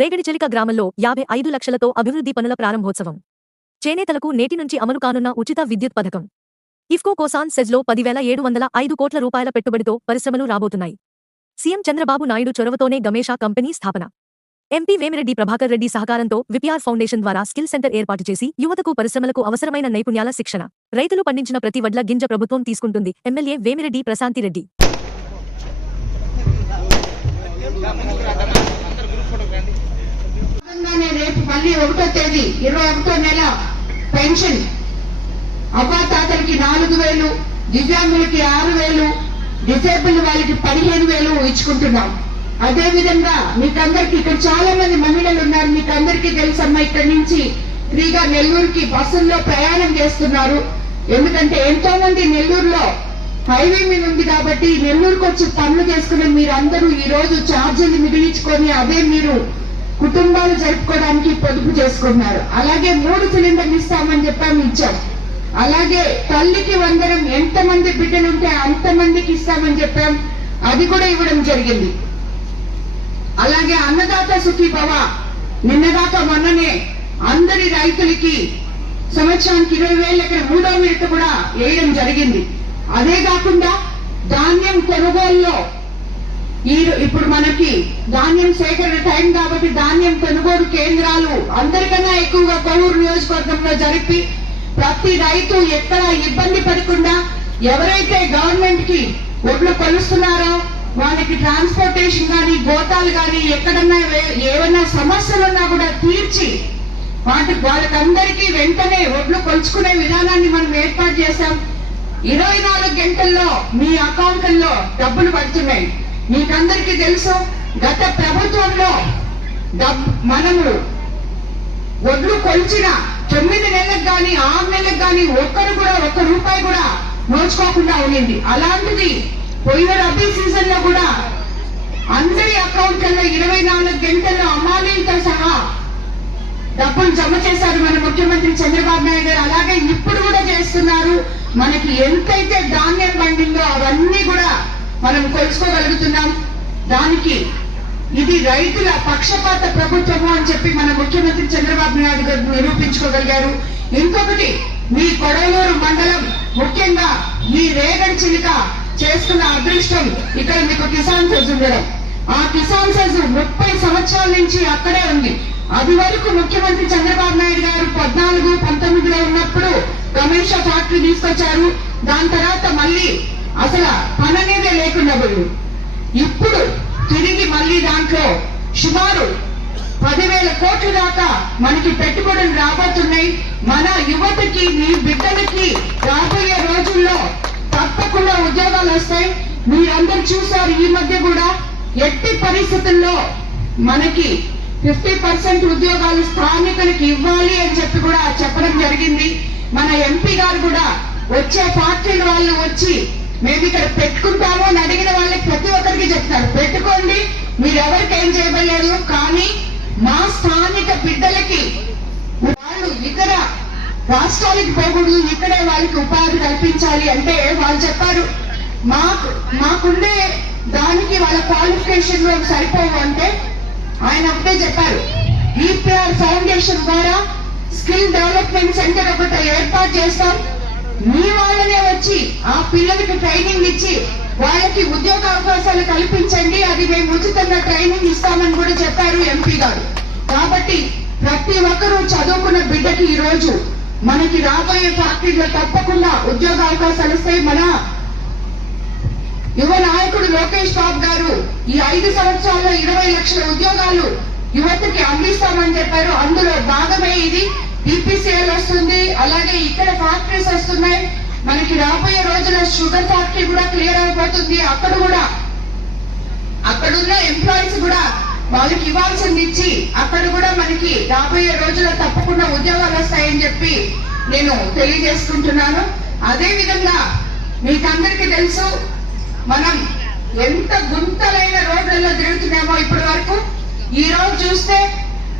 రేగడిచెలిక గ్రామంలో 55 లక్షలతో అభివృద్ధి పనుల ప్రారంభోత్సవం. చేనేతలకు నేటి నుంచి అమలు కానున్న ఉచిత విద్యుత్ పథకం. ఇఫ్కో కోసాన్ సెజ్లో 10,705 కోట్ల రూపాయల పెట్టుబడితో పరిశ్రమలు రాబోతున్నాయి. సీఎం చంద్రబాబు నాయుడు చొరవతోనే గమేషా కంపెనీ స్థాపన. ఎంపీ వేమిరెడ్డి ప్రభాకర్ రెడ్డి సహకారంతో విపిఆర్ ఫౌండేషన్ ద్వారా స్కిల్ సెంటర్ ఏర్పాటు చేసి యువతకు పరిశ్రమలకు అవసరమైన నైపుణ్యాల శిక్షణ. రైతులు పండించిన ప్రతి వడ్ల గింజ ప్రభుత్వం తీసుకుంటుంది. ఎమ్మెల్యే వేమిరెడ్డి ప్రశాంతిరెడ్డి. రేపు మళ్ళీ 1వ తేదీ 21వ నెల పెన్షన్ అవ్వాతాతలకి 4,000, దివ్యాంగులకి 6,000, డిసేబుల్ వాళ్ళకి 15,000 ఇచ్చుకుంటున్నాం. అదే విధంగా మీకందరికి ఇక్కడ చాలా మంది మహిళలు ఉన్నారు. మీకు అందరికీ తెలుసమ్మా, ఇక్కడి నుంచి ఫ్రీగా నెల్లూరుకి బస్సుల్లో ప్రయాణం చేస్తున్నారు. ఎందుకంటే ఎంతో మంది నెల్లూరులో హైవే మీద ఉంది కాబట్టి నెల్లూరుకు వచ్చి పనులు చేసుకుని మీరందరూ ఈ రోజు ఛార్జీలు మిగిలించుకొని అదే మీరు కుటుంబాలు జరుపుకోవడానికి పొదుపు చేసుకున్నారు. అలాగే 3 సిలిండర్లు ఇస్తామని చెప్పాము, ఇచ్చాం. అలాగే తల్లికి వందనం, ఎంతమంది బిడ్డలుంటే అంతమందికి ఇస్తామని చెప్పాం, అది కూడా ఇవ్వడం జరిగింది. అలాగే అన్నదాత సుఖీభవ నిన్నదాకా మొన్ననే అందరి రైతులకి సంవత్సరానికి 20,000 ఎకర 3వ విడత కూడా వేయడం జరిగింది. అదే కాకుండా ధాన్యం కొనుగోలులో ఇప్పుడు మనకి ధాన్యం సేకరణ టైం కాబట్టి ధాన్యం కొనుగోలు కేంద్రాలు అందరికన్నా ఎక్కువగా కొవ్వూరు నియోజకవర్గంలో జరిపి ప్రతి రైతు ఎక్కడ ఇబ్బంది పడకుండా ఎవరైతే గవర్నమెంట్ కి ఒడ్లు కొలుస్తున్నారో వాళ్ళకి ట్రాన్స్పోర్టేషన్ గానీ గోతాలు గానీ ఎక్కడన్నా ఏమైనా సమస్యలున్నా కూడా తీర్చి వాళ్ళకందరికీ వెంటనే ఒడ్లు కొలుచుకునే విధానాన్ని మనం ఏర్పాటు చేశాం. 24 గంటల్లో మీ అకౌంట్లలో డబ్బులు పడుతున్నాయి. మీకందరికీ తెలుసు, గత ప్రభుత్వంలో మనము ఒడ్లు కొలిచిన 9 నెలలకు గాని 6 నెలలకు గాని ఒక్కరు కూడా ₹1 కూడా నోచుకోకుండా ఉండింది. అలాంటిది పోయిన రబీ సీజన్ లో కూడా అందరి అకౌంట్లలో 24 గంటల్లో అమాలీలతో సహా డబ్బులు జమ చేశారు మన ముఖ్యమంత్రి చంద్రబాబు నాయుడు గారు. అలాగే ఇప్పుడు కూడా చేస్తున్నారు. మనకి ఎంతైతే ధాన్యం పండిందో అవన్నీ కూడా మనం కొలుసుకోగలుగుతున్నాం. దానికి ఇది రైతుల పక్షపాత ప్రభుత్వము అని చెప్పి మన ముఖ్యమంత్రి చంద్రబాబు నాయుడు గారు నిరూపించుకోగలిగారు. ఇంకొకటి, మీ కొడవలూరు మండలం ముఖ్యంగా ఈ రేగడిచిలిక చేస్తున్న అదృష్టం ఇక్కడ మీకు కిసాన్ సెజ్ ఉండడం. ఆ కిసాన్ సెజ్ 30 సంవత్సరాల నుంచి అక్కడే ఉంది. అది వరకు ముఖ్యమంత్రి చంద్రబాబు నాయుడు గారు 14, 19లో ఉన్నప్పుడు గమేషా ఫ్యాక్టరీ తీసుకొచ్చారు. దాని తర్వాత మళ్ళీ అసలు పని అనేదే లేకుండా పోయింది. ఇప్పుడు తిరిగి మళ్ళీ దాంట్లో సుమారు 10,000 కోట్ల దాకా మనకి పెట్టుబడులు రాబోతున్నాయి. మన యువతకి, మీ బిడ్డలకి రాబోయే రోజుల్లో తప్పకుండా ఉద్యోగాలు వస్తాయి. మీరందరూ చూసారు, ఈ మధ్య కూడా ఎట్టి పరిస్థితుల్లో మనకి 50% ఉద్యోగాలు స్థానికులకి ఇవ్వాలి అని చెప్పి కూడా చెప్పడం జరిగింది. మన ఎంపీ గారు కూడా వచ్చే పార్టీల వాళ్ళు వచ్చి మేము ఇక్కడ పెట్టుకుంటాము అని అడిగిన వాళ్ళకి ప్రతి ఒక్కరికి చెప్తారు, పెట్టుకోండి, మీరెవరికి ఏం చేయబడలేదు, కానీ మా స్థానిక బిడ్డలకి వాళ్ళు ఇతర రాష్ట్రాలకు పోకూడదు, ఇక్కడే వాళ్ళకి ఉపాధి కల్పించాలి అంటే వాళ్ళు చెప్పారు మాకుండే దానికి వాళ్ళ క్వాలిఫికేషన్ సరిపోవు అంటే ఆయన ఒకటే చెప్పారు, విపిఆర్ ఫౌండేషన్ ద్వారా స్కిల్ డెవలప్మెంట్ సెంటర్ ఒకటి ఏర్పాటు చేస్తాం, మీ వాళ్ళనే వచ్చి ఆ పిల్లలకి ట్రైనింగ్ ఇచ్చి వాళ్ళకి ఉద్యోగ అవకాశాలు కల్పించండి, అది మేము ఉచితంగా ట్రైనింగ్ ఇస్తామని కూడా చెప్పారు ఎంపీ గారు. కాబట్టి ప్రతి ఒక్కరూ చదువుకున్న బిడ్డకి ఈ రోజు మనకి రాబోయే ఫ్యాక్టరీలో తప్పకుండా ఉద్యోగ అవకాశాలు వస్తాయి. మన యువ నాయకుడు లోకేష్ బాబు గారు ఈ 5 సంవత్సరాల్లో 20 లక్షల ఉద్యోగాలు యువతకి అందిస్తామని చెప్పారు. అందులో భాగమే ఇది. ఈపీసీఎల్ వస్తుంది, అలాగే ఇక్కడ ఫ్యాక్టరీస్ వస్తున్నాయి. మనకి రాబోయే రోజుల్లో షుగర్ ఫ్యాక్టరీ కూడా క్లియర్ అయిపోతుంది. అక్కడున్న ఎంప్లాయీస్ కూడా వాళ్ళకి ఇవ్వాల్సింది ఇచ్చి అక్కడ కూడా మనకి రాబోయే రోజుల్లో తప్పకుండా ఉద్యోగాలు వస్తాయని చెప్పి నేను తెలియజేసుకుంటున్నాను. అదే విధంగా మీకందరికీ తెలుసు, మనం ఎంత గుంతలైన రోడ్లలో తిరుగుతున్నామో ఇప్పటి వరకు. ఈ రోజు చూస్తే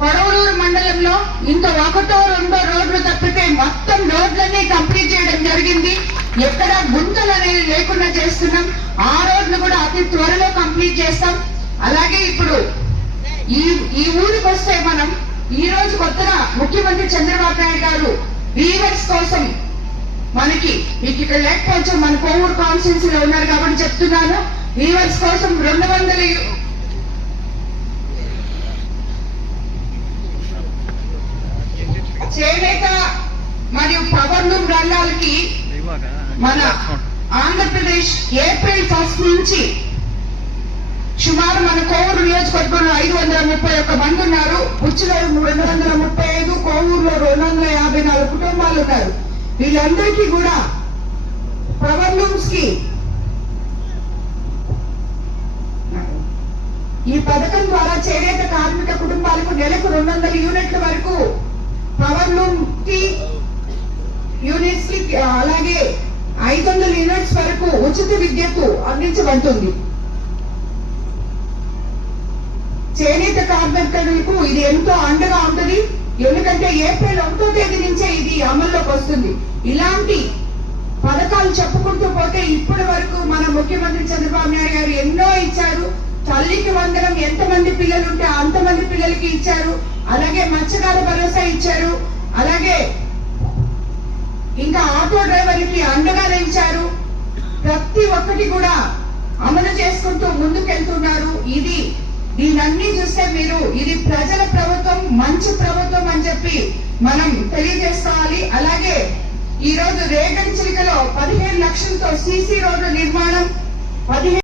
కొడవలూరు మండలంలో ఇంకా 1, 2 రోడ్లు తప్పితే మొత్తం రోడ్లన్నీ కంప్లీట్ చేయడం జరిగింది. ఎక్కడ గుంతలు అనేది లేకుండా చేస్తున్నాం. ఆ రోడ్లు కూడా అతి త్వరలో కంప్లీట్ చేస్తాం. అలాగే ఇప్పుడు ఈ ఈ ఊరికి వస్తే మనం ఈ రోజు కొత్తగా ముఖ్యమంత్రి చంద్రబాబు నాయుడు గారు వీవర్స్ కోసం మనకి మీకు ఇక్కడ లేకపోవచ్చు, మన కోవూరు కాన్స్టిట్యూన్సీలో ఉన్నారు కాబట్టి చెప్తున్నాను. వీవర్స్ కోసం 200 చేనేత మరియు పవర్ లూమ్ రంగాలకి మన ఆంధ్రప్రదేశ్ ఏప్రిల్ 1 నుంచి సుమారు మన కోవూరు నియోజకవర్గంలో 531 మంది ఉన్నారు. ఉచ్చులో 235, కోవూరులో 254 కుటుంబాలు ఉన్నారు. వీళ్ళందరికీ కూడా పవర్ లూమ్స్ కి ఈ పథకం ద్వారా చేనేత కార్మిక కుటుంబాలకు నెలకు 200 యూనిట్ల వరకు పవర్ లూమ్ కి యూనిట్స్ కి అలాగే 500 యూనిట్స్ వరకు ఉచిత విద్యుత్తు అందించబడుతుంది. చేనేత కార్మికులకు ఇది ఎంతో అండగా ఉంటుంది. ఎందుకంటే ఏప్రిల్ 1వ తేదీ నుంచే ఇది అమల్లోకి వస్తుంది. ఇలాంటి పథకాలు చెప్పుకుంటూ పోతే ఇప్పటి వరకు మన ముఖ్యమంత్రి చంద్రబాబు నాయుడు గారు ఎన్నో ఇచ్చారు. తల్లికి వందనం ఎంతమంది పిల్లలు ఉంటే అంతమంది పిల్లలకి ఇచ్చారు. అలాగే మత్స్యకార భరోసా ఇచ్చారు. అలాగే ఇంకా ఆటో డ్రైవర్లకి అండగా నిలిచారు. ప్రతి ఒక్కటి కూడా అమలు చేసుకుంటూ ముందుకెళ్తున్నారు. దీనన్నీ చూస్తే మీరు ఇది ప్రజల ప్రభుత్వం, మంచి ప్రభుత్వం అని చెప్పి మనం తెలియజేసుకోవాలి. అలాగే ఈ రోజు రేగడి చిలుకలో 15 లక్షలతో సీసీ రోడ్డు నిర్మాణం, 15